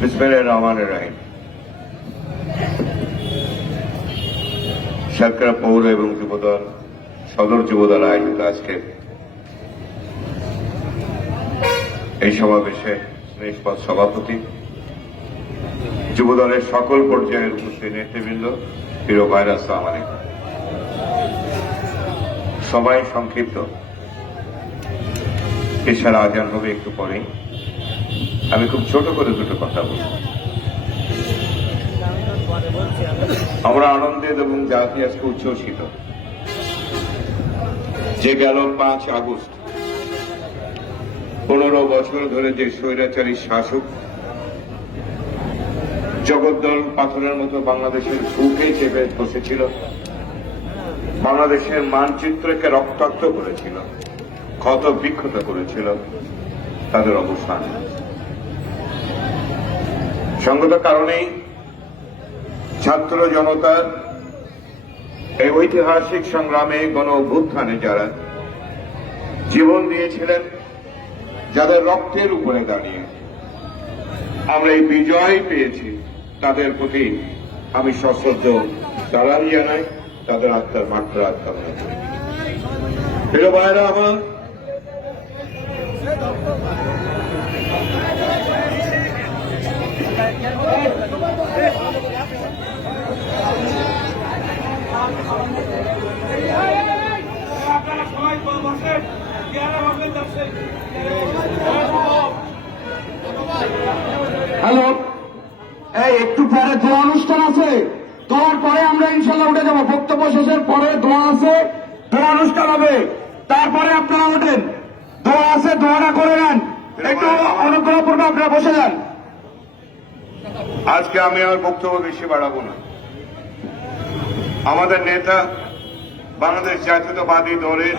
বিসমিল্লাহির-রহমানির-রহিম। সাতক্ষীরা পৌর এবং যুবদল সদর যুবদল আয়োজিত আজকে এই সমাবেশে নিষ্পদ সভাপতি, যুবদলের সকল পর্যায়ের উপস্থিত নেতৃবৃন্দ, প্রিয় ভাইরা, আসসালামু আলাইকুম। সবাই সংক্ষিপ্ত, এশার আজান হবে একটু পরেই। আমি খুব ছোট করে দুটো কথা বলব। আমরা আনন্দিত এবং জাতি আজকে উচ্ছ্বসিত যে গেল 5 আগস্ট 15 বছর ধরে যে স্বৈরাচারী শাসক জগদ্দল পাথরের মতো বাংলাদেশের বুকে চেপে বসেছিল, বাংলাদেশের মানচিত্রকে রক্তাক্ত করেছিল, ক্ষত বিক্ষত করেছিল, তাদের অবসান। সঙ্গত কারণেই ছাত্র জনতার এই ঐতিহাসিক সংগ্রামে, গণ অভ্যুত্থানে যারা জীবন দিয়েছিলেন, যাদের রক্তের উপরে দাঁড়িয়ে আমরা এই বিজয় পেয়েছি, তাদের প্রতি আমি সশ্রদ্ধ সালামি জানাই, তাদের আত্মার মাত্রা কামনা করি। প্রিয় ভাইরা আমার, হ্যালো, এই একটু পরে দোয়া অনুষ্ঠান আছে, দোয়ার পরে আমরা ইনশাল্লাহ উঠে যাবো। বক্তব্য শেষের পরে দোয়া আছে, দোয়া অনুষ্ঠান হবে, তারপরে আপনারা ওঠেন। দোয়া আছে, দোয়াটা করে নেন, একটু অনুগ্রহ করবে, আপনারা বসে যান। আজকে আমি আমার বক্তব্য বেশি বাড়াবো না। আমাদের নেতা, বাংলাদেশ জাতীয়তাবাদী দলের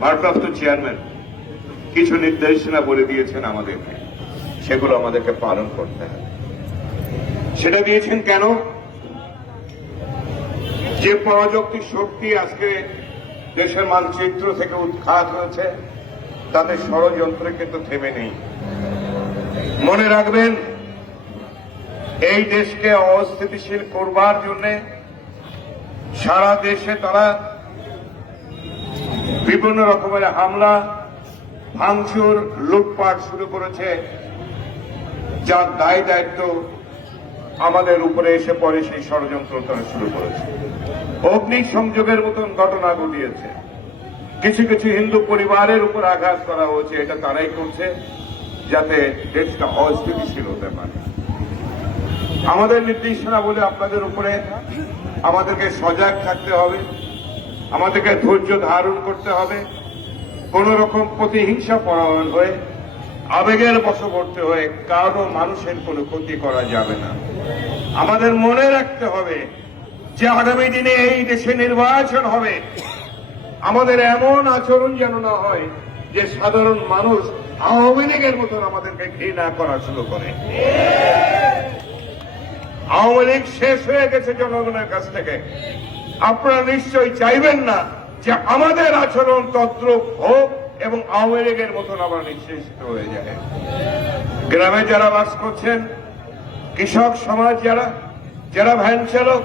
ভারপ্রাপ্ত চেয়ারম্যান কিছু নির্দেশনা বলে দিয়েছেন আমাদেরকে, সেগুলো আমাদেরকে পালন করতে হবে। সেটা দিয়েছেন কেন? যে প্রযুক্তি শক্তি আজকে দেশের মানচিত্র থেকে উৎখাত হয়েছে, তাদের ষড়যন্ত্র কিন্তু থেমে নেই। মনে রাখবেন, এই দেশকে অস্থিতিশীল করবার জন্য সারা দেশে তারা বিভিন্ন রকমের হামলা, ভাঙচুর, লুটপাট শুরু করেছে, যার দায় দায়িত্ব আমাদের উপরে এসে পড়ে। সেই ষড়যন্ত্র তারা শুরু করেছে, অগ্নিসংযোগের মতন ঘটনা ঘটিয়েছে, কিছু কিছু হিন্দু পরিবারের উপর আঘাত করা হয়েছে। এটা তারাই করছে যাতে দেশটা অস্থিতিশীল হতে পারে। আমাদের নির্দেশনা বলে আপনাদের উপরে আমাদেরকে সজাগ থাকতে হবে, আমাদেরকে ধৈর্য ধারণ করতে হবে। কোন রকম প্রতিহিংসা পরায়ণ হয়ে, আবেগের বশবর্তী হয়ে কারো মানুষের কোনো ক্ষতি করা যাবে না। আমাদের মনে রাখতে হবে যে আগামী দিনে এই দেশে নির্বাচন হবে, আমাদের এমন আচরণ যেন না হয় যে সাধারণ মানুষ আওয়ামী লীগের মতন আমাদেরকে ঘৃণা করা শুরু করে। আওয়ামী লীগ শেষ হয়ে গেছে জনগণের কাছ থেকে। আপনারা নিশ্চয়ই চাইবেন না যে আমাদের আচরণ তদ্রূপ হোক এবং আওয়ামী লীগের মতন আমরা নিঃশেষিত হয়ে যায়। গ্রামে যারা বাস করছেন, কৃষক সমাজ যারা ভ্যান চালক,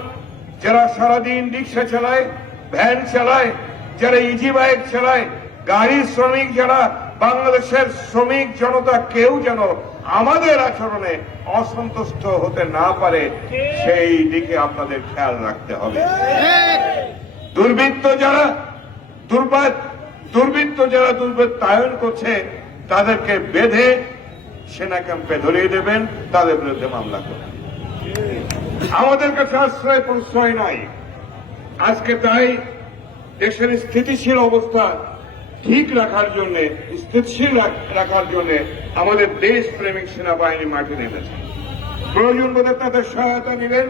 যারা সারাদিন রিক্সা চালায়, ভ্যান চালায়, যারা ইজি বাইক চালায়, গাড়ি শ্রমিক, যারা বাংলাদেশের শ্রমিক জনতা, কেউ যেন আমাদের আচরণে অসন্তুষ্ট হতে না পারে, সেই দিকে আপনাদের খেয়াল রাখতে হবে। দুর্বৃত্ত যারা দুর্বৃত্তায়ন করছে, তাদেরকে বেঁধে সেনা ক্যাম্পে ধরিয়ে দেবেন, তাদের বিরুদ্ধে মামলা করবেন। আমাদের কাছে আশ্রয় প্রশ্রয় নাই। আজকে তাই দেশের স্থিতিশীল অবস্থা ঠিক রাখার জন্য, স্থিতিশীল রাখার জন্য আমাদের দেশ প্রেমিক সেনাবাহিনী মাঠে নেমেছে। প্রয়োজন বোধে তাদের সহায়তা নেবেন,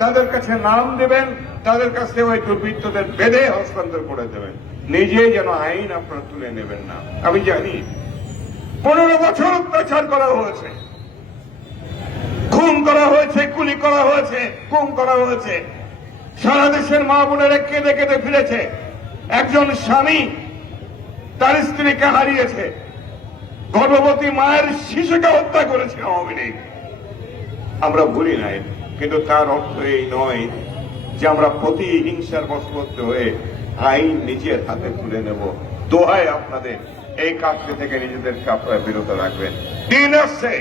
তাদের কাছে নাম দেবেন, তাদের কাছে ওই দুর্বৃত্তদের বেঁধে হস্তান্তর করে দেবেন। নিজেই যেন আইন আপনারা তুলে নেবেন না। আমি জানি 15 বছর অত্যাচার করা হয়েছে, খুন করা হয়েছে, গুলি করা হয়েছে, গুম করা হয়েছে। সারা দেশের মা বোনেরা কেঁদে কেঁদে ফিরেছে। একজন স্বামী তার স্ত্রীকে হারিয়েছে, গর্ভবতী মায়ের শিশুকে হত্যা করেছে আওয়ামী লীগ। আমরা ভুলি নাই, কিন্তু তার অর্থ এই নয় যে আমরা প্রতিহিংসার বশবর্তী হয়ে আইন নিজের হাতে তুলে নেব। দোহাই আপনাদের এই কাজটি থেকে নিজেদেরকে আপনারা বিরত রাখবেন। দিন আসছে,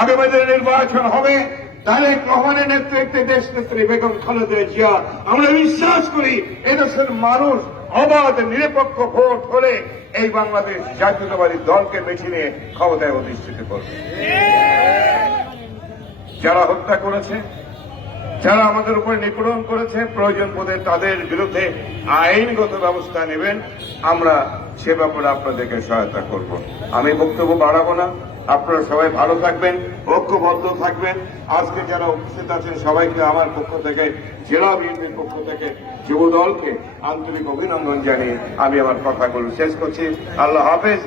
আগামী দিনে নির্বাচন হবে, তারেক রহমানের নেতৃত্বে দেশ নেত্রী বেগম খালেদা জিয়া। আমরা বিশ্বাস করি এদেশের মানুষ অবাধ নিরপেক্ষ ভোট হলে এই বাংলাদেশ জাতীয়তাবাদী দলকে বেছে নিয়ে ক্ষমতায় অধিষ্ঠিত করবে। যারা হত্যা করেছে, যারা আমাদের উপরে নিপীড়ন করেছে, প্রয়োজন বোধে তাদের বিরুদ্ধে আইনগত ব্যবস্থা নেবেন। আমরা সে ব্যাপারে আপনাদেরকে সহায়তা করব। আমি বক্তব্য বাড়াবো না, আপনারা সবাই ভালো থাকবেন, ঐক্যবদ্ধ থাকবেন। আজকে যারা উপস্থিত আছেন সবাইকে আমার পক্ষ থেকে, জেলা বিএনপির পক্ষ থেকে, যুব দলকে আন্তরিক অভিনন্দন জানিয়ে আমি আমার কথাগুলো শেষ করছি। আল্লাহ হাফেজ।